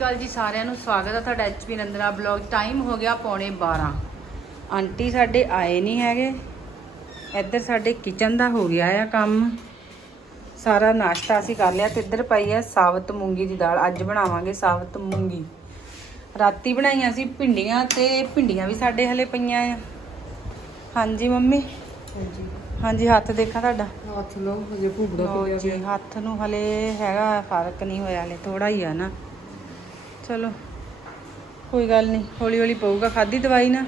ਅਕਾਲ ਜੀ ਸਾਰਿਆਂ ਨੂੰ ਸਵਾਗਤ ਹੈ ਤੁਹਾਡਾ ਐਚਪੀ ਨੰਦਨਾ ਬਲੌਗ। ਟਾਈਮ ਹੋ ਗਿਆ ਪੌਣੇ 12 ਆਂਟੀ ਸਾਡੇ ਆਏ ਨਹੀਂ ਹੈਗੇ। ਇੱਧਰ ਸਾਡੇ ਕਿਚਨ ਦਾ ਹੋ ਗਿਆ ਆ ਕੰਮ। ਸਾਰਾ ਨਾਸ਼ਤਾ ਅਸੀਂ ਕਰ ਲਿਆ ਤੇ ਇੱਧਰ ਪਈ ਹੈ ਸਾਬਤ ਮੂੰਗੀ ਦੀ ਦਾਲ। ਅੱਜ ਬਣਾਵਾਂਗੇ ਸਾਬਤ ਮੂੰਗੀ। ਰਾਤੀ ਬਣਾਈਆਂ ਸੀ ਭਿੰਡੀਆਂ ਤੇ ਭਿੰਡੀਆਂ ਵੀ ਸਾਡੇ ਹਲੇ ਪਈਆਂ ਆ। ਹਾਂਜੀ ਮੰਮੀ? ਹਾਂਜੀ। ਹਾਂਜੀ ਹੱਥ ਦੇਖਾਂ ਤੁਹਾਡਾ? ਹੱਥ ਲਓ ਹਜੇ ਲਓ ਪਿਆ ਜੀ ਹੱਥ ਨੂੰ ਹਲੇ ਹੈਗਾ ਫ਼ਰਕ ਨਹੀਂ ਹੋਇਆ ਹਲੇ ਥੋੜਾ ਹੀ ਆ ਨਾ। ਚਲੋ ਕੋਈ ਗੱਲ ਨਹੀਂ ਹੌਲੀ ਹੌਲੀ ਪਊਗਾ ਖਾਦੀ ਦਵਾਈ ਨਾ।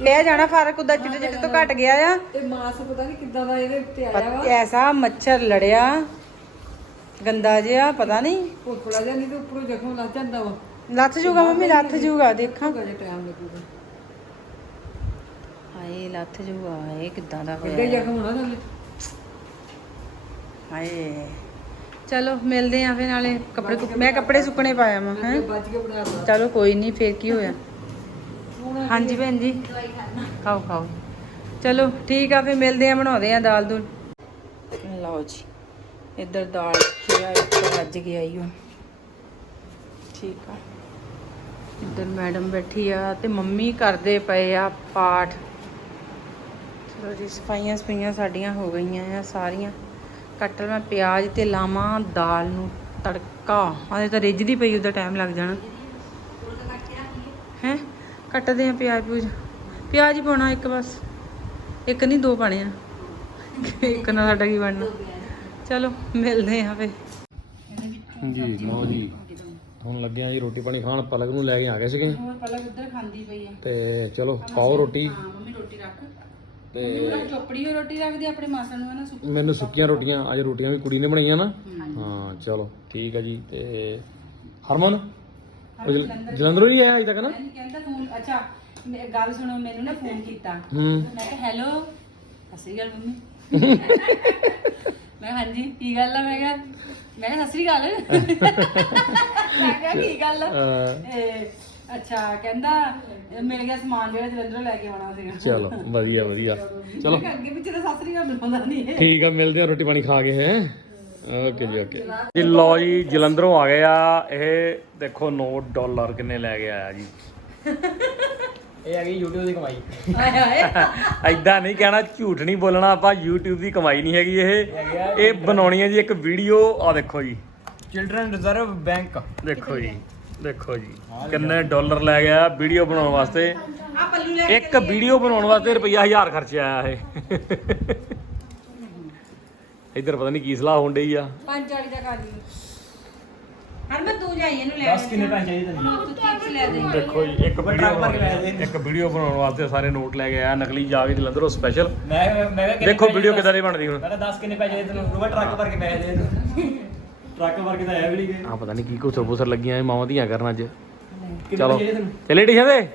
ਲੈ ਜਾਣਾ ਫ਼ਰਕ ਉਹਦਾ ਚਿੱਟੇ ਚਿੱਟੇ ਤੋਂ ਘਟ ਗਿਆ ਆ। ਇਹ ਮਾਸ ਪਤਾ ਨਹੀਂ ਕਿੱਦਾਂ ਦਾ ਇਹਦੇ ਉੱਤੇ ਆਇਆ ਵਾ। ਐਸਾ ਮੱਛਰ ਲੜਿਆ ਗੰਦਾ ਜਿਹਾ ਪਤਾ ਨਹੀਂ ਭੁੱਬੜਾ ਜਿਹਾ ਨਹੀਂ ਤੇ ਉੱਪਰੋਂ ਜ਼ਖਮ ਲੱਗ ਜਾਂਦਾ ਵਾ। ਲੱਥ ਜੂਗਾ ਮੰਮੀ ਲੱਥ ਜੂਗਾ ਦੇਖਾਂ। ਥੋੜਾ ਜਿਹਾ ਟਾਈਮ ਲੱਗੂਗਾ। ਹਾਏ ਲੱਥ ਜੂਗਾ ਇਹ ਕਿੱਦਾਂ ਦਾ ਹੋਇਆ। ਜ਼ਖਮ ਹੋਣਾ ਥੱਲੇ। ਹਾਏ। ਚਲੋ ਮਿਲਦੇ ਆ ਫੇ ਨਾਲੇ ਕੱਪੜੇ ਮੈਂ ਕੱਪੜੇ ਸੁੱਕਣੇ ਪਾਇਆ ਮੈਂ ਹੈ? ਚਲੋ ਕੋਈ ਨਹੀਂ ਫੇਰ ਕੀ ਹੋਇਆ? ਹਾਂਜੀ ਭੈਣ ਜੀ। ਖਾਓ ਖਾਓ। ਚਲੋ ਠੀਕ ਆ ਫੇ ਮਿਲਦੇ ਆ ਬਣਾਉਂਦੇ ਆ ਦਾਲ ਦੂਲ। ਲਓ ਜੀ ਇੱਧਰ ਦਾਲ ਰੱਖੀ ਆ ਇੱਕ ਵੱਜ ਗਿਆ ਈ ਓ ਠੀਕ ਆ। ਇੱਧਰ ਮੈਡਮ ਬੈਠੀ ਆ ਤੇ ਮੰਮੀ ਕਰਦੇ ਪਏ ਆ ਪਾਠ। ਚਲੋ ਜੀ ਸਫਾਈਆਂ ਸਫਾਈਆਂ ਸਾਡੀਆਂ ਹੋ ਗਈਆਂ ਆ ਸਾਰੀਆਂ। ਕੱਟ ਮੈਂ ਪਿਆਜ਼ ਤੇ ਲਾਵਾਂ ਦਾਲ ਨੂੰ ਤੜਕਾ। ਹਾਲੇ ਤਾਂ ਰਿੱਝਦੀ ਪਈ ਉਹਦਾ ਟਾਈਮ ਲੱਗ ਜਾਣਾ। ਹੈ? ਕੱਟਦੇ ਆ ਪਿਆਜ਼ ਪੂਜ ਪਿਆਜ਼ ਹੀ ਪਾਉਣਾ ਇੱਕ ਬਸ। ਇੱਕ ਨਹੀਂ ਦੋ ਪਾਣੇ ਆ। ਇੱਕ ਨਾਲ ਸਾਡਾ ਕੀ ਬਣਨਾ? ਚਲੋ ਮਿਲਦੇ ਆ ਫੇ ਜੀ ਲਓ ਜੀ। ਹੁਣ ਲੱਗੇ ਆ ਜੀ ਰੋਟੀ ਪਾਣੀ ਖਾਣ। ਪਲਕ ਨੂੰ ਲੈ ਕੇ ਆ ਗਏ ਸੀਗੇ। ਹੋਰ ਪਹਿਲਾਂ ਕਿੱਧਰ ਖਾਂਦੀ ਪਈ ਆ। ਤੇ ਚਲੋ ਪਾਓ ਰੋਟੀ। ਹਾਂ ਮੰਮੀ ਰੋਟੀ ਰੱਖ। ਤੇ ਚੋਪੜੀ ਹੋਈ ਰੋਟੀ ਰੱਖਦੀ ਆਪਣੇ ਮਾਸਾ ਨੂੰ ਹੈ ਨਾ ਸੁੱਕ ਮੈਨੂੰ ਸੁੱਕੀਆਂ ਰੋਟੀਆਂ ਅੱਜ ਰੋਟੀਆਂ ਵੀ ਕੁੜੀ ਨੇ ਬਣਾਈਆਂ ਨਾ। ਹਾਂ ਚਲੋ ਠੀਕ ਆ ਜੀ ਤੇ ਹਰਮਨ? ਉਹ ਜਲ- ਜਲੰਧਰੋਂ। ਹੀ ਆਇਆ ਅਜੇ ਤੱਕ ਨਾ? ਕਹਿੰਦਾ ਫੋਨ ਅੱਛਾ ਮੇ- ਗੱਲ ਸੁਣੋ ਮੈਨੂੰ ਨਾ ਫੋਨ ਕੀਤਾ। ਹੂੰ। ਮੈਂ ਕਿਹਾ ਹੈਲੋ? ਸਤਿ ਸ਼੍ਰੀ ਅਕਾਲ ਮੰਮੀ। ਮੈਂ ਕਿਹਾ ਹਾਂਜੀ ਕੀ ਗੱਲ ਆ? ਮੈਂ ਕਿਹਾ ਮੈਂ ਕਿਹਾ ਅਕਾਲ। ਮੈਂ ਕਿਹਾ ਕੀ ਗੱਲ ਆ? ਅਹ, ਇਹ, ਅੱਛਾ ਕਹਿੰਦਾ ਮਿਲ ਗਿਆ ਸਮਾਨ ਜਿਹੜਾ ਜਲੰਧਰੋਂ ਲੈ ਕੇ ਆਉਣਾ ਸੀਗਾ। ਚਲੋ ਵਧੀਆ ਵਧੀਆ। ਚਲੋ। ਅੱਗੇ ਪਿੱਛੇ ਤਾਂ ਸਤਿ ਸ਼੍ਰੀ ਅਕਾਲ ਬਣਾਉਂਦਾ ਨਹੀਂ ਇਹ ਠੀਕ ਆ ਮਿਲਦੇ ਆ ਰੋਟੀ ਪਾਣੀ ਖਾ ਕੇ ਹੈ। ਓਕੇ ਜੀ ਓਕੇ। ਜੀ ਲਓ ਜੀ ਜਲੰਧਰੋਂ ਆ ਗਏ ਆ। ਇਹ ਦੇਖੋ 9 ਡਾਲਰ ਕਿੰਨੇ ਲੈ ਕੇ ਆਇਆ ਜੀ। ਇਹ ਆ ਗਈ YouTube ਦੀ ਕਮਾਈ। ਹਾਏ ਹਾਏ। ਐਦਾਂ ਨਹੀਂ ਕਹਿਣਾ ਝੂਠ ਨਹੀਂ ਬੋਲਣਾ ਆਪਾਂ YouTube ਦੀ ਕਮਾਈ ਨਹੀਂ ਹੈਗੀ ਇਹ। ਇਹ ਬਣਾਉਣੀ ਹੈ ਜੀ ਇੱਕ ਵੀਡੀਓ ਆ ਦੇਖੋ ਜੀ। ਚਿਲਡਰਨ ਰਿਜ਼ਰਵ ਬੈਂਕ ਦੇਖੋ ਜੀ। ਦੇਖੋ ਜੀ ਕਿੰਨੇ ਡਾਲਰ ਲੈ ਗਿਆ ਵੀਡੀਓ ਬਣਾਉਣ ਵਾਸਤੇ। ਆ ਪੱਲੂ ਲੈ ਇੱਕ ਵੀਡੀਓ ਬਣਾਉਣ ਵਾਸਤੇ ਰੁਪਈਆ 1000 ਖਰਚਿਆ ਆਇਆ ਇਹ। ਇੱਧਰ ਪਤਾ ਨਹੀਂ ਕੀ ਸਲਾਹ ਹੋਣ ਡਈ ਆ। 540 ਦਾ ਕਰ ਲਈ। ਹਰ ਮੈਂ ਤੂੰ ਜਾਈ ਇਹਨੂੰ ਲੈ 10 ਕਿੰਨੇ ਪੈਸੇ ਚਾਹੀਦੇ ਤੈਨੂੰ ਤੂੰ ਟਿਕਸ ਲੈ ਦੇ। ਦੇਖੋ ਜੀ ਇੱਕ ਵੀਡੀਓ ਕੇ ਇੱਕ ਵੀਡੀਓ ਬਣਾਉਣ ਵਾਸਤੇ ਸਾਰੇ ਨੋਟ ਲੈ ਕੇ ਆਇਆ ਨਕਲੀ ਜਾ ਕੇ ਜਲੰਧਰੋਂ ਸਪੈਸ਼ਲ ਮੈਂ ਮੈਂ ਕਿਹਾ ਕਿੰਨੇ ਦੇਖੋ ਪੈਸੇ ਵੀਡੀਓ ਦੱਸ- ਕਿਦਾਂ ਦੀ ਬਣਦੀ ਹੁਣ। ਮੈਂ ਕਿਹਾ 10 ਕਿੰਨੇ ਪੈਸੇ ਚਾਹੀਦੇ ਤੈਨੂੰ? ਰੂਬਾ ਟਰੱਕ ਭਰ ਕੇ ਪੈਸੇ ਦੇ ਤੂੰ ਟਰੱਕ ਕੇ ਤਾਂ ਆਇਆ ਵੀ ਨਹੀਂ ਗਏ ਆ ਪਤਾ ਨਹੀਂ ਕੀ ਕੁਸਰ ਬੁਸਰ ਲੱਗੀਆਂ ਮਾਵਾਂ ਧੀਆਂ ਕਰਨ ਅੱਜ। ਚਲੋ। ਚੱਲੇ ਟਿਸ਼ਨ ਤੇ?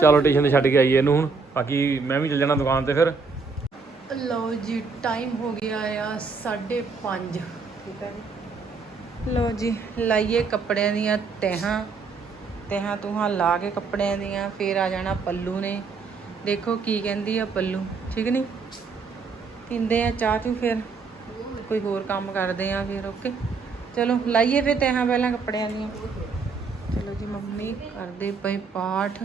ਚਲੋ ਟਿਸ਼ਨ ਤੇ ਛੱਡ ਕੇ ਆਈਏ ਇਹਨੂੰ ਹੁਣ। ਬਾਕੀ ਮੈਂ ਵੀ ਚੱਲ ਜਾਣਾ ਦੁਕਾਨ ਤੇ ਫਿਰ। ਲਓ ਜੀ ਟਾਈਮ ਹੋ ਗਿਆ ਆ 5:30 ਠੀਕ ਹੈ ਜੀ? ਲਓ ਜੀ ਲਾਈਏ ਕੱਪੜਿਆਂ ਦੀਆਂ ਤਹਾਂ। ਤਹਾਂ ਤੁਹਾਂ ਲਾ ਕੇ ਕੱਪੜਿਆਂ ਦੀਆਂ ਫੇਰ ਆ ਜਾਣਾ ਪੱਲੂ ਨੇ। ਦੇਖੋ ਕੀ ਕਹਿੰਦੀ ਆ ਪੱਲੂ। ਠੀਕ ਨਹੀਂ ਪੀਂਦੇ ਆ ਚਾਹ ਚੂ ਫਿਰ। ਕੋਈ ਹੋਰ ਕੰਮ ਕਰਦੇ ਆ ਫਿਰ ਓਕੇ ਚਲੋ, ਲਾਈਏ ਫਿਰ ਤਹਾਂ ਪਹਿਲਾਂ ਕੱਪੜਿਆਂ ਦੀਆਂ। ਚਲੋ ਜੀ, ਮੰਮੀ ਕਰਦੇ ਪਏ ਪਾਠ।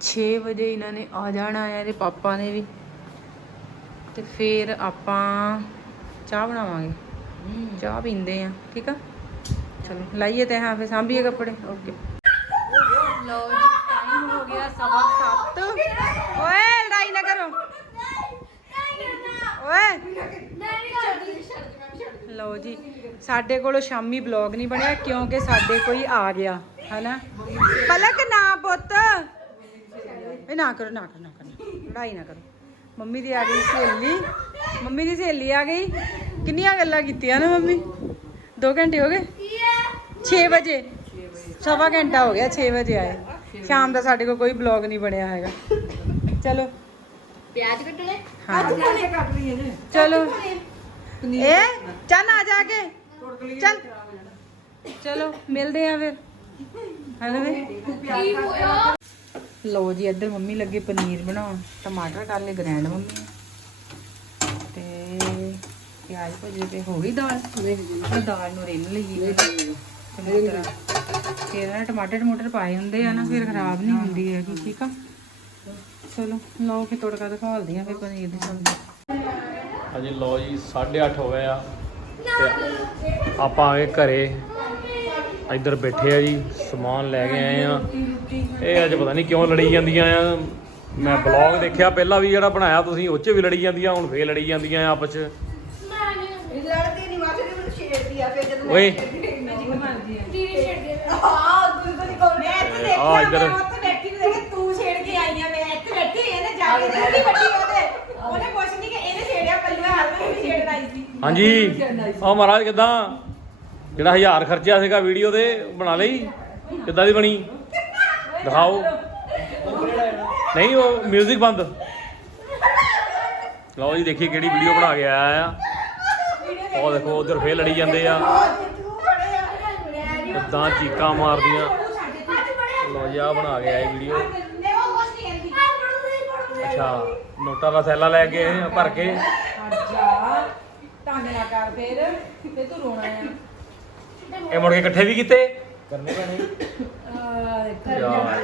6 ਵਜੇ ਇਹਨਾਂ ਨੇ ਆ ਜਾਣਾ ਆ, ਇਹਦੇ ਪਾਪਾ ਨੇ ਵੀ। ਤੇ ਫਿਰ ਆਪਾਂ ਚਾਹ ਬਣਾਵਾਂਗੇ। ਚਾਹ ਪੀਂਦੇ ਆ, ਠੀਕ ਆ? ਚਲੋ, ਲਾਈਏ ਤੇ ਹਾਂ ਫਿਰ, ਸਾਂਭੀਏ ਕੱਪੜੇ ਓਕੇ ਲਓ ਜੀ ਟਾਈਮ ਹੋ ਗਿਆ ਸਵਾ 7 ਓਏ, ਲੜਾਈ ਨਾ ਕਰੋ। ਓਏ। ਲਓ ਜੀ ਸਾਡੇ ਕੋਲ ਸ਼ਾਮੀ ਬਲੌਗ ਨਹੀਂ ਬਣਿਆ ਕਿਉਂਕਿ ਸਾਡੇ ਕੋਈ ਆ ਗਿਆ ਹਨਾ? ਪਲਕ ਨਾ ਪੁੱਤ। ਇਹ ਨਾ ਕਰੋ ਨਾ ਕਰੋ ਨਾ ਕਰੋ। ਲੜਾਈ ਨਾ ਕਰੋ। ਮੰਮੀ ਦੀ ਆ ਗਈ ਸਹੇਲੀ। ਮੰਮੀ ਦੀ ਸਹੇਲੀ ਆ ਗਈ। ਕਿੰਨੀਆਂ ਗੱਲਾਂ ਕੀਤੀਆਂ ਨਾ ਮੰਮੀ? 2 ਘੰਟੇ ਹੋ ਗਏ? 6 ਵਜੇ। ਸਵਾ ਘੰਟਾ ਹੋ ਗਿਆ 6 ਵਜੇ ਆਏ। ਸ਼ਾਮ ਦਾ ਸਾਡੇ ਕੋਲ ਕੋਈ ਬਲੌਗ ਨਹੀਂ ਬਣਿਆ ਹੈਗਾ। ਚਲੋ। ਪਿਆਜ਼ ਕੱਟਣੇ? ਹਾਂ। ਕੱਟ ਲਈ ਚਲੋ ਆ ਜਾ ਕੇ। ਚੱਲ। ਚਲੋ ਮਿਲਦੇ ਆ ਫਿਰ। ਕੀ ਲਓ ਜੀ ਇੱਧਰ ਮੰਮੀ ਲੱਗੇ ਪਨੀਰ ਬਣਾਉਣ। ਟਮਾਟਰ ਕਰ ਲਏ ਗ੍ਰੈਂਡ ਮੰਮੀ। ਤੇ ਪਿਆਜ਼ ਭੁਜੇ ਤੇ ਹੋ ਗਈ ਦਾਲ। ਹੁਣ ਦਾਲ ਨੂੰ ਰਿੰਨ ਲਈਏ ਚੰਗੀ ਤਰ੍ਹਾਂ ਫਿਰ ਨਾ ਟਮਾਟਰ ਟਮਾਟਰ ਪਾਏ ਹੁੰਦੇ ਆ ਨਾ ਫਿਰ ਖਰਾਬ ਨਹੀਂ ਹੁੰਦੀ ਹੈਗੀ ਠੀਕ ਆ? ਚਲੋ ਲਓ ਫਿਰ ਤੜਕਾ ਦਿਖਾਉਂਦੀ ਆ ਫਿਰ ਪਨੀਰ ਦੀ ਸਬਜ਼ੀ। ਹਾਂਜੀ ਲੋ ਜੀ 8:30 ਹੋ ਗਏ ਆ। ਤੇ ਆਪਾਂ ਆ ਗਏ ਘਰੇ। ਇੱਧਰ ਬੈਠੇ ਆ ਜੀ ਸਮਾਨ ਲੈ ਕੇ ਆਏ ਆ। ਇਹ ਅੱਜ ਪਤਾ ਨਹੀਂ ਕਿਉਂ ਲੜੀ ਜਾਂਦੀਆਂ ਆ। ਮੈਂ ਬਲੌਗ ਦੇਖਿਆ ਪਹਿਲਾਂ ਵੀ ਜਿਹੜਾ ਬਣਾਇਆ ਤੁਸੀਂ ਉਹ 'ਚ ਵੀ ਲੜੀ ਜਾਂਦੀਆਂ ਹੁਣ ਫੇਰ ਲੜੀ ਜਾਂਦੀਆਂ ਆ ਆਪਸ 'ਚ। ਲੜਦੀ ਨਹੀਂ ਮਾਥੇ ਤੇ ਮੈਨੂੰ ਛੇੜਦੀ ਆ ਫਿਰ ਜਦੋਂ ਓਏ। ਆ। ਇੱਧਰ। ਉੱਥੇ ਬੈਠੀ ਨੂੰ ਦੇਖੇ ਤੂੰ ਛੇੜ ਕੇ ਆਈ ਆ ਮੈਂ ਇੱਥੇ ਬੈਠੀ ਇਹਨੇ ਜਾ ਕੇ ਦਿੱਤੀ ਵੱਡੀ ਉਹਦੇ ਉਹਨੇ ਕੁਛ ਨਹੀਂ ਕਿ ਇਹਨੇ ਛੇੜਿਆ ਪੱਲੂ ਹੱਥ ਵਿੱਚ ਛੇੜਨ ਆਈ ਸੀ ਹਾਂਜੀ। ਉਹ ਮਹਾਰਾਜ ਕਿਦਾਂ? ਜਿਹੜਾ ਹਜ਼ਾਰ ਖਰਚਿਆ ਸੀਗਾ ਵੀਡੀਓ ਤੇ, ਬਣਾ ਲਈ? ਕਿੱਦਾਂ ਦੀ ਬਣੀ? ਦਿਖਾਓ। ਨਹੀਂ, ਉਹ 뮤직 ਬੰਦ। ਲਓ ਜੀ, ਦੇਖੀਏ ਕਿਹੜੀ ਵੀਡੀਓ ਬਣਾ ਕੇ ਆਇਆ ਆ। ਉਹ ਦੇਖੋ, ਉਧਰ ਫੇਰ ਲੜੀ ਜਾਂਦੇ ਆ। ਕਿੱਦਾਂ ਚੀਕਾਂ ਮਾਰਦੀਆਂ। ਲਓ ਜੀ ਆ ਬਣਾ ਕੇ ਆਏ ਵੀਡੀਓ ਅੱਛਾ, ਨੋਟਾਂ ਦਾ ਸੈਲਾ ਲੈ ਕੇ ਭਰ ਕੇ। ਜਾ ਢੰਗ ਨਾ ਕਰ ਫੇਰ ਤੇ ਤੂੰ ਰੋਣਾ ਆ? ਇਹ ਮੁੜ ਕੇ ਇਕੱਠੇ ਵੀ ਕੀਤੇ? ਕਰਨੇ ਪੈਣੇ। ਯਾਰ।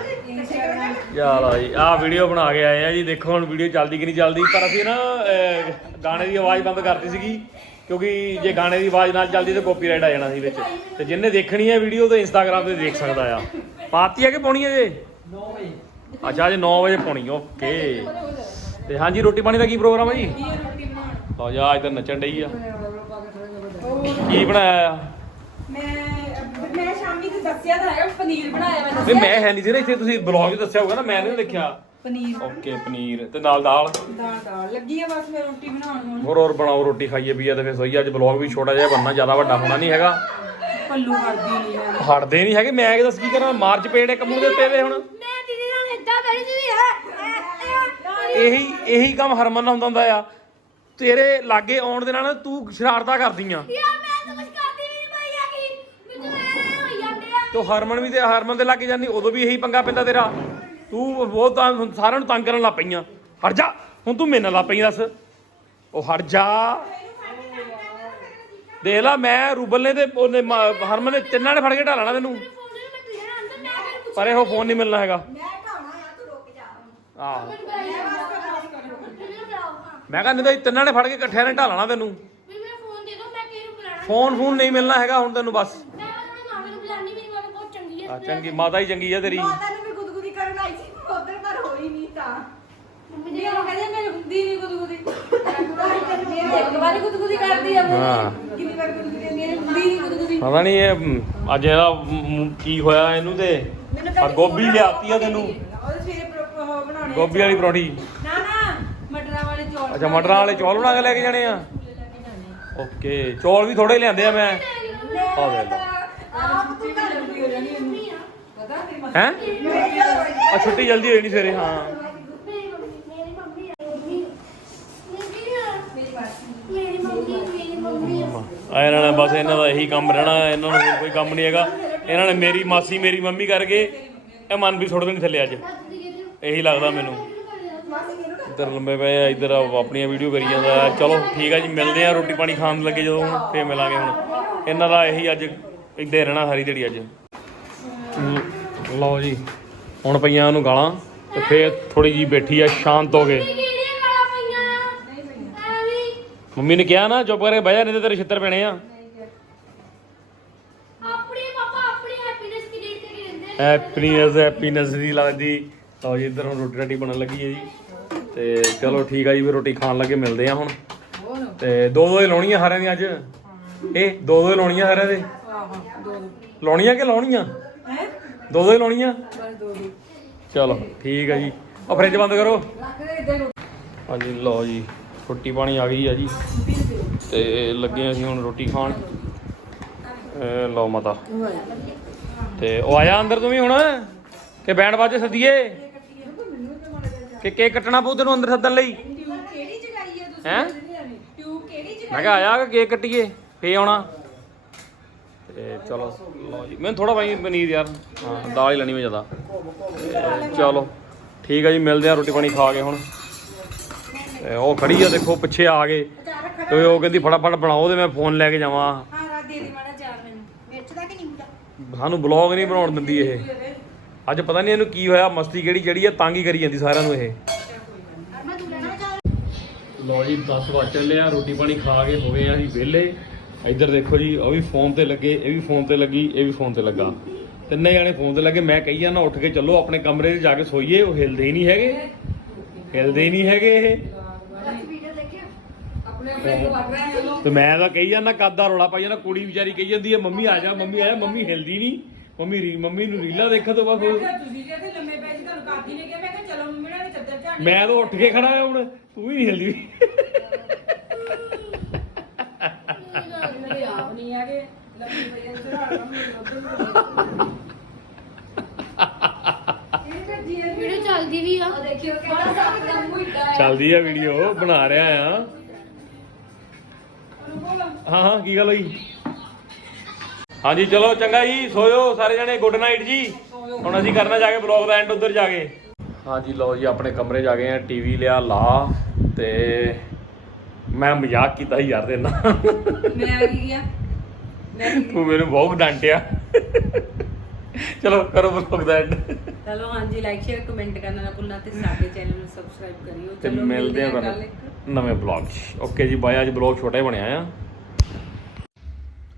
ਚਲੋ ਜੀ ਆਹ ਵੀਡੀਓ ਬਣਾ ਕੇ ਆਏ ਆ ਜੀ। ਦੇਖੋ ਹੁਣ ਵੀਡੀਓ ਚੱਲਦੀ ਕਿ ਨਹੀਂ ਚੱਲਦੀ। ਪਰ ਅਸੀਂ ਨਾ ਅਹ, ਗਾਣੇ ਦੀ ਆਵਾਜ਼ ਬੰਦ ਕਰਤੀ ਸੀਗੀ। ਕਿਉਂਕਿ ਜੇ ਗਾਣੇ ਦੀ ਆਵਾਜ਼ ਨਾਲ ਚੱਲਦੀ ਤਾਂ ਕਾਪੀਰਾਈਟ ਆ ਜਾਣਾ ਸੀ ਵਿੱਚ। ਤੇ ਜਿੰਨੇ ਦੇਖਣੀ ਹੈ ਵੀਡੀਓ ਤੇ ਇੰਸਟਾਗ੍ਰam ਤੇ ਦੇਖ ਸਕਦਾ ਆ। ਪਾਤੀ ਹੈ ਕਿ ਪਾਉਣੀ ਹੈ ਜੇ? 9 ਵਜੇ। ਅੱਛਾ ਜੇ 9 ਵਜੇ ਪਾਉਣੀ ਓਕੇ ਤੇ ਹਾਂਜੀ ਰੋਟੀ ਪਾਣੀ ਦਾ ਕੀ ਪ੍ਰੋਗਰਾਮ ਹੈ ਜੀ? ਲਓ ਜਾ ਇੱਧਰ ਨੱਚਣ ਡਈ ਆ। ਕੀ ਬਣਾਇਆ ਆ? ਮੈਂ ਮੈਂ ਸ਼ਾਮੀ ਤੇ ਦੱਸਿਆ ਤਾਂ ਹੈਗਾ ਪਨੀਰ ਬਣਾਇਆ ਮੈਂ ਨਹੀਂ ਮੈਂ ਹੈ ਨਹੀਂ ਸੀ ਨਾ ਇੱਥੇ ਤੁਸੀਂ ਬਲੌਗ 'ਚ ਦੱਸਿਆ ਹੋਊਗਾ ਨਾ ਮੈਂ ਨਹੀਂ ਦੇਖਿਆ। ਪਨੀਰ ਓਕੇ ਪਨੀਰ ਤੇ ਨਾਲ ਦਾਲ। ਦਾਲ ਦਾਲ। ਲੱਗੀ ਆ ਬਸ ਮੈਂ ਰੋਟੀ ਬਣਾਉਣ ਹੁਣ ਹੋਰ ਹੋਰ ਬਣਾਓ ਰੋਟੀ ਖਾਈਏ ਪੀਏ ਤੇ ਫਿਰ ਸੋਈ ਅੱਜ ਬਲੌਗ ਵੀ ਛੋਟਾ ਜਿਹਾ ਬਣਨਾ ਜ਼ਿਆਦਾ ਵੱਡਾ ਹੋਣਾ ਨਹੀਂ ਹੈਗਾ। ਪੱਲੂ ਹੜਦੀ ਨਹੀਂ ਹੈ ਹਟਦੇ ਨਹੀਂ ਹੈਗੇ ਮੈਂ ਕਿ ਦੱਸ ਕੀ ਕਰਾਂ ਮਾਰਚ ਪੇੜ ਇੱਕ ਮੂੰਹ ਦੇ ਉੱਤੇ ਦੇ ਹੁਣ। ਮੈਂ ਦੀਦੀ ਨਾਲ ਏਦਾਂ ਬੈਠੀ ਸੀ ਹੈ ਇਹੀ ਇਹੀ ਕੰਮ ਹਰਮਨ ਨਾਲ ਹੁੰਦਾ ਹੁੰਦਾ ਆ। ਤੇਰੇ ਲਾਗੇ ਆਉਣ ਦੇ ਨਾਲ ਤੂੰ ਸ਼ਰਾਰਤਾਂ ਕਰਦੀਆਂ। ਯਾਰ ਮੈਂ ਤਾਂ ਕੁਝ ਕਰਦੀ ਵੀ ਨਹੀਂ ਪਈ ਹੈਗੀ। ਮੈਨੂੰ ਐ ਹੋਈ ਜਾਂਦੇ ਆ। ਤੂੰ ਹਰਮਨ ਵੀ ਤੇ ਹਰਮਨ ਦੇ ਲਾਗੇ ਜਾਂਦੀ ਉਦੋਂ ਵੀ ਇਹੀ ਪੰਗਾ ਪੈਂਦਾ ਤੇਰਾ। ਤੂੰ ਬਹੁਤ ਤਾਂ ਹੁਣ ਸਾਰਿਆਂ ਨੂੰ ਤੰਗ ਕਰਨ ਲੱਗ ਪਈਆਂ। ਹਟ ਜਾ ਹੁਣ ਤੂੰ ਮੇਰੇ ਨਾਲ ਲੱਗ ਪਈ ਦੱਸ। ਉਹ ਹਟ ਜਾ। ਦੇਖ ਲਾ ਮੈਂ ਰੂਬਲ ਨੇ ਤੇ ਉਹਨੇ ਮ- ਹਰਮਨ ਨੇ ਤਿੰਨਾਂ ਨੇ ਫੜ ਕੇ ਢਾਲਣਾ ਤੈਨੂੰ। ਫੋਨ ਨੂੰ ਮੈਂ ਕਲੀਅਰ ਆਂਦਾ ਮੈਂ ਕਰ ਪਰ ਇਹ ਫੋਨ ਨਹੀਂ ਮਿਲਣਾ ਹੈਗਾ। ਮੈਂ ਢਾਉਣਾ ਆ ਤੂੰ ਰੁਕ ਜਾ। ਆਹ। ਮੈਨੂੰ ਮੈਂ ਕਹਿੰਦਾ ਨਹੀਂ ਤਾਂ ਤਿੰਨਾਂ ਨੇ ਫੜ ਕੇ ਇਕੱਠਿਆਂ ਨੇ ਢਾਲਣਾ ਤੈਨੂੰ। ਮੈਨੂੰ ਮੇਰਾ ਫੋਨ ਦੇ ਦਿਓ ਮੈਂ ਕਿਹਨੂੰ ਬੁਲਾਣਾ ਫੋਨ ਫੋਨ ਨਹੀਂ ਮਿਲਣਾ ਹੈਗਾ ਹੁਣ ਤੈਨੂੰ ਬਸ। ਮੈਂ ਆਪਣੇ ਮਾਮੇ ਨੂੰ ਬੁਲਾਣੀ ਮੇਰੀ ਮਾਂ ਬਹੁਤ ਚੰਗੀ ਹੈ। ਆ ਚੰਗੀ ਮਾਤਾ ਹੀ ਚੰਗੀ ਆ ਤੇਰੀ। ਮਾਤਾ ਨੂੰ ਵੀ ਗੁਦਗੁਦੀ ਕਰਨ ਆਈ ਸੀ ਉਧਰ ਪਰ ਹੋਈ ਨਹੀਂ ਤਾਂ। ਮੰਮੀ ਨਹੀਂ ਉਹ ਕਹਿੰਦੇ ਮੇਰੀ ਹੁੰਦੀ ਨਹੀਂ ਗੁਦਗੁਦੀ। ਇੱਕ ਵਾਰੀ ਗੁਦਗੁਦੀ ਕਰਦੀ ਆ ਹਾਂ। ਕਿੰਨੀ ਵਾਰ ਗੁਦਗੁਦੀ ਕਰਦੀ ਹੈ ਹੁੰਦੀ ਨਹੀਂ ਗੁਦਗੁਦੀ। ਪਤਾ ਨਹੀਂ ਇਹ ਮ, ਅੱਜ ਇਹਦਾ ਮ, ਕੀ ਹੋਇਆ ਇਹਨੂੰ ਤੇ। ਆ ਗੋਭੀ ਲਿਆਤੀ ਆ ਤੈਨੂੰ। ਉਹਦੇ ਸਵੇਰੇ ਪ੍ਰੋ- ਉਹ ਬਣਾਉਣੇ ਆ ਗੋਭੀ ਵਾਲੀ ਪਰੌਂਠੀ ਨਾ ਨਾ ਮਟਰਾਂ ਵਾਲੇ ਚੌਲ ਅੱਛਾ, ਮਟਰਾਂ ਵਾਲੇ ਚੌਲ ਬਣਾ ਕੇ ਲੈ ਕੇ ਜਾਣੇ ਆ? ਓਕੇ, ਚੌਲ ਵੀ ਥੋੜੇ ਲਿਆਂਦੇ ਆ ਮੈਂ। ਆ ਵੇਖ ਲਓ। ਆਪ ਤੂੰ ਘਰ ਹੋ? ਜਾਣੀ ਇਹਨੂੰ ਪਤਾ ਤੇਰੀ ਹੈ ਆ ਛੁੱਟੀ ਜਲਦੀ ਹੋਈ ਨਹੀਂ ਸਵੇਰੇ, ਹਾਂ। ਆ ਇਹਨਾਂ ਨੇ ਬਸ ਇਹਨਾਂ ਦਾ ਇਹੀ ਕੰਮ ਰਹਿਣਾ, ਇਹਨਾਂ ਨੂੰ ਹੋਰ ਕੋਈ ਕੰਮ ਨਹੀਂ ਹੈਗਾ। ਇਹਨਾਂ ਨੇ ਮੇਰੀ ਮਾਸੀ, ਮੇਰੀ ਮੰਮੀ ਕਰਕੇ ਇਹ ਮਨ ਵੀ ਛੋੜ ਨਹੀਂ ਥੱਲੇ ਅੱਜ। ਇਹੀ ਲੱਗਦਾ ਮੈਨੂੰ। ਇੱਧਰ ਲੰਬੇ ਪਏ ਆ ਇੱਧਰ ਆਪਣੀਆਂ ਵੀਡੀਓ ਕਰੀ ਜਾਂਦਾ। ਚਲੋ ਠੀਕ ਆ ਜੀ ਮਿਲਦੇ ਆ ਰੋਟੀ ਪਾਣੀ ਖਾਣ ਲੱਗੇ ਜਦੋਂ ਹੁਣ ਫੇਰ ਮਿਲਾਂਗੇ ਹੁਣ। ਇਹਨਾਂ ਦਾ ਇਹੀ ਅੱਜ ਇੱਦਾਂ ਰਹਿਣਾ ਸਾਰੀ ਦਿਹਾੜੀ ਅੱਜ। ਲਓ ਜੀ ਹੁਣ ਪਈਆਂ ਉਹਨੂੰ ਗਾਲਾਂ ਤੇ ਫੇਰ ਥੋੜੀ ਜੀ ਬੈਠੀ ਆ ਸ਼ਾਂਤ ਹੋ ਐਵੇਂ ਮੰਮੀ ਨੇ ਕਿਹਾ ਨਾ ਚੁੱਪ ਕਰਕੇ ਬਹਿ ਜਾ ਨਹੀਂ ਤੇ ਤੇਰੇ ਛਿੱਤਰ ਪੈਣੇ ਆ। ਆਪਣੀ ਪਾਪਾ ਆਪਣੀ ਹੈਪੀਨੈਸ ਹੈਪੀਨੈਸ ਹੈਪੀਨੈਸ ਦੀ ਲੱਗਦੀ। ਲਓ ਜੀ ਇੱਧਰ ਹੁਣ ਰੋਟੀ ਰਾਟੀ ਬਣਨ ਲੱਗੀ ਹੈ ਜੀ। ਤੇ ਚਲੋ ਠੀਕ ਆ ਜੀ ਫਿਰ ਰੋਟੀ ਖਾਣ ਲੱਗੇ ਮਿਲਦੇ ਆ ਹੁਣ। ਤੇ ਦੋ ਦੋ ਹੀ ਲਾਉਣੀਆਂ ਸਾਰਿਆਂ ਦੀ ਅੱਜ? ਇਹ ਦੋ ਦੋ ਹੀ ਲਾਉਣੀਆਂ ਸਾਰਿਆਂ ਦੇ? ਆਹੋ ਦੋ ਦੋ ਲਾਉਣੀਆਂ ਕਿ ਲਾਉਣੀਆਂ? ਹੈ ਦੋ ਦੋ ਹੀ ਲਾਉਣੀਆਂ? ਬਸ ਦੋ ਦੋ ਚਲੋ, ਠੀਕ ਆ ਜੀ। ਉਹ ਫ੍ਰਿਜ ਬੰਦ ਕਰੋ। ਰੱਖ ਦੇ ਇੱਧਰ ਹਾਂਜੀ, ਲਓ ਜੀ, ਰੋਟੀ ਪਾਣੀ ਆ ਗਈ ਆ ਜੀ। ਤੇ ਲੱਗੇ ਅਸੀਂ ਹੁਣ ਰੋਟੀ ਖਾਣ। ਇਹ ਲਓ ਮਾਤਾ। ਤੇ ਉਹ ਆਇਆ ਅੰਦਰ ਤੂੰ ਵੀ ਹੁਣ? ਕਿ ਬੈਂਡ ਬਾਜੇ ਸੱਦੀਏ? ਕਿ ਕੇਕ ਕੱਟਣਾ ਪਊ ਤੈਨੂੰ ਅੰਦਰ ਸੱਦਣ ਲਈ? ਕਿਹੜੀ ਜਗਾਈ ਹੈ? ਹੈ ਟਿਊਬ ਕਿਹੜੀ ਜਗਾਈ ਮੈਂ ਕਿਹਾ ਆਇਆ ਕਿ ਕੇਕ ਕੱਟੀਏ ਫੇ ਆਉਣਾ। ਤੇ ਚਲੋ ਲਓ ਜੀ। ਮੈਨੂੰ ਥੋੜਾ ਭਾਈ ਪਨੀਰ ਯਾਰ ਹਾਂ ਦਾਲ ਹੀ ਲੈਣੀ ਮੈਂ ਜ਼ਿਆਦਾ। ਤੇ ਚਲੋ ਠੀਕ ਆ ਜੀ ਮਿਲਦੇ ਆ ਰੋਟੀ ਪਾਣੀ ਖਾ ਕੇ ਹੁਣ। ਤੇ ਉਹ ਖੜੀ ਆ ਦੇਖੋ ਪਿੱਛੇ ਆ ਗਏ ਤੇ ਉਹ ਕਹਿੰਦੀ ਫਟਾਫਟ ਬਣਾਓ ਤੇ ਮੈਂ ਫੋਨ ਲੈ ਕੇ ਜਾਵਾਂ। ਹਾਂ ਰਾਤ ਦੇ ਦੇ ਮਾੜਾ ਚਾਰ ਮੈਨੂੰ। ਮਿਰਚ ਦਾ ਕਿ ਨਿੰਬੂ ਦਾ ਸਾਨੂੰ ਬਲੌਗ ਨਹੀਂ ਬਣਾਉਣ ਦਿੰਦੀ ਇਹ ਅੱਜ ਪਤਾ ਨਹੀਂ ਇਹਨੂੰ ਕੀ ਹੋਇਆ, ਮਸਤੀ ਕਿਹੜੀ, ਜਿਹੜੀ ਆ, ਤੰਗ ਹੀ ਕਰੀ ਜਾਂਦੀ ਸਾਰਿਆਂ ਨੂੰ ਇਹ। ਲੋ ਜੀ 10 ਵਜ ਚੱਲੇ ਰੋਟੀ ਪਾਣੀ ਖਾ ਕੇ ਹੋ ਗਏ ਆ ਅਸੀਂ ਵਿਹਲੇ। ਇੱਧਰ ਦੇਖੋ ਜੀ, ਉਹ ਵੀ ਫੋਨ ਤੇ ਲੱਗੇ, ਇਹ ਵੀ ਫੋਨ ਤੇ ਲੱਗੀ, ਇਹ ਵੀ ਫੋਨ ਤੇ ਲੱਗਾ। ਤਿੰਨੇ ਜਾਣੇ ਫੋਨ ਤੇ ਲੱਗੇ, ਮੈਂ ਕਹੀ ਜਾਂਦਾ, ਉੱਠ ਕੇ ਚੱਲੋ ਆਪਣੇ ਕਮਰੇ 'ਚ ਜਾ ਕੇ ਸੋਈਏ, ਉਹ ਹਿਲਦੇ ਹੀ ਨਹੀਂ ਹੈਗੇ। ਹਿਲਦੇ ਹੀ ਨਹੀਂ ਹੈਗੇ ਇਹ। ਤੇ ਮੈਂ ਤਾਂ ਕਹੀ ਜਾਂਦਾ, ਕਾਦਾ ਰੋਲਾ ਪਾਈ ਜਾਂਦਾ, ਕੁੜੀ ਵਿਚਾਰੀ ਕਹੀ ਜਾਂਦੀ ਹੈ, ਮੰਮੀ ਆ ਜਾ, ਮੰਮੀ ਆ ਜਾ, ਮੰਮੀ ਹਿਲਦੀ ਨਹੀਂ। ਮੰਮੀ ਰੀ ਮੰਮੀ ਨੂੰ ਰੀਲਾ ਦੇਖਣ ਤੋਂ ਬਾਅਦ ਫਿਰ- ਤੁਸੀਂ ਜੇ ਇੱਥੇ ਲੰਮੇ ਪੈ ਜੀ ਤੁਹਾਨੂੰ ਕਾਦੀ ਨੇ ਕਿਹਾ ਮੈਂ ਕਿਹਾ ਚਲੋ ਮੰਮੀ ਨਾਲ ਚੱਦਰ ਝਾੜ ਮੈਂ ਤਾਂ ਉੱਠ ਕੇ ਖੜਾ ਆ ਹੁਣ ਤੂੰ ਵੀ ਨਹੀਂ ਹਿਲਦੀ। ਮੇਰੇ ਆਪ ਨਹੀਂ ਆਗੇ ਲੰਮੇ ਪੈ ਜੀ ਝਾੜ ਵੀਡੀਓ ਚੱਲਦੀ ਵੀ ਆ। ਦੇਖਿਓ ਕਿਹੜਾ ਸਾਡਾ ਮੁੱਢਾ ਚੱਲਦੀ ਆ ਵੀਡੀਓ ਬਣਾ ਰਿਹਾ ਆ। ਹਾਂ ਹਾਂ ਕੀ ਗੱਲ ਹੋਈ? ਹਾਂਜੀ ਚਲੋ ਚੰਗਾ ਜੀ ਸੋਇਓ ਸਾਰੇ ਜਣੇ ਗੁੱਡ ਨਾਈਟ ਜੀ। ਹੁਣ ਅਸੀਂ ਕਰਨਾ ਜਾ ਕੇ ਬਲੌਗ ਦਾ ਐਂਡ ਉੱਧਰ ਜਾ ਕੇ। ਹਾਂਜੀ ਲਓ ਜੀ ਆਪਣੇ ਕਮਰੇ ਜਾ ਗਏ ਆ ਟੀਵੀ ਲਿਆ ਲਾ ਤੇ ਮੈਂ ਮਜ਼ਾਕ ਕੀਤਾ ਯਾਰ ਦੇ ਨਾਲ। ਮੈਂ ਆ ਗਈ ਗਿਆ ਤੂੰ ਮੈਨੂੰ ਬਹੁਤ ਡਾਂਟਿਆ ਚਲੋ ਕਰੋ ਬਲੌਗ ਦਾ ਐਂਡ ਚਲੋ ਹਾਂਜੀ ਲਾਈਕ ਸ਼ੇਅਰ ਕਮੈਂਟ ਕਰਨਾ ਨਾ ਭੁੱਲਣਾ ਤੇ ਸਾਡੇ ਚੈਨਲ ਨੂੰ ਸਬਸਕ੍ਰਾਈਬ ਕਰਿਓ। ਤੇ ਚਲੋ ਮਿਲਦੇ ਆ ਨਵੇਂ ਬਲੌਗ ਓਕੇ ਜੀ ਬਾਏ ਅੱਜ ਬਲੌਗ ਛੋਟਾ ਹੀ ਬਣਿਆ ਆ।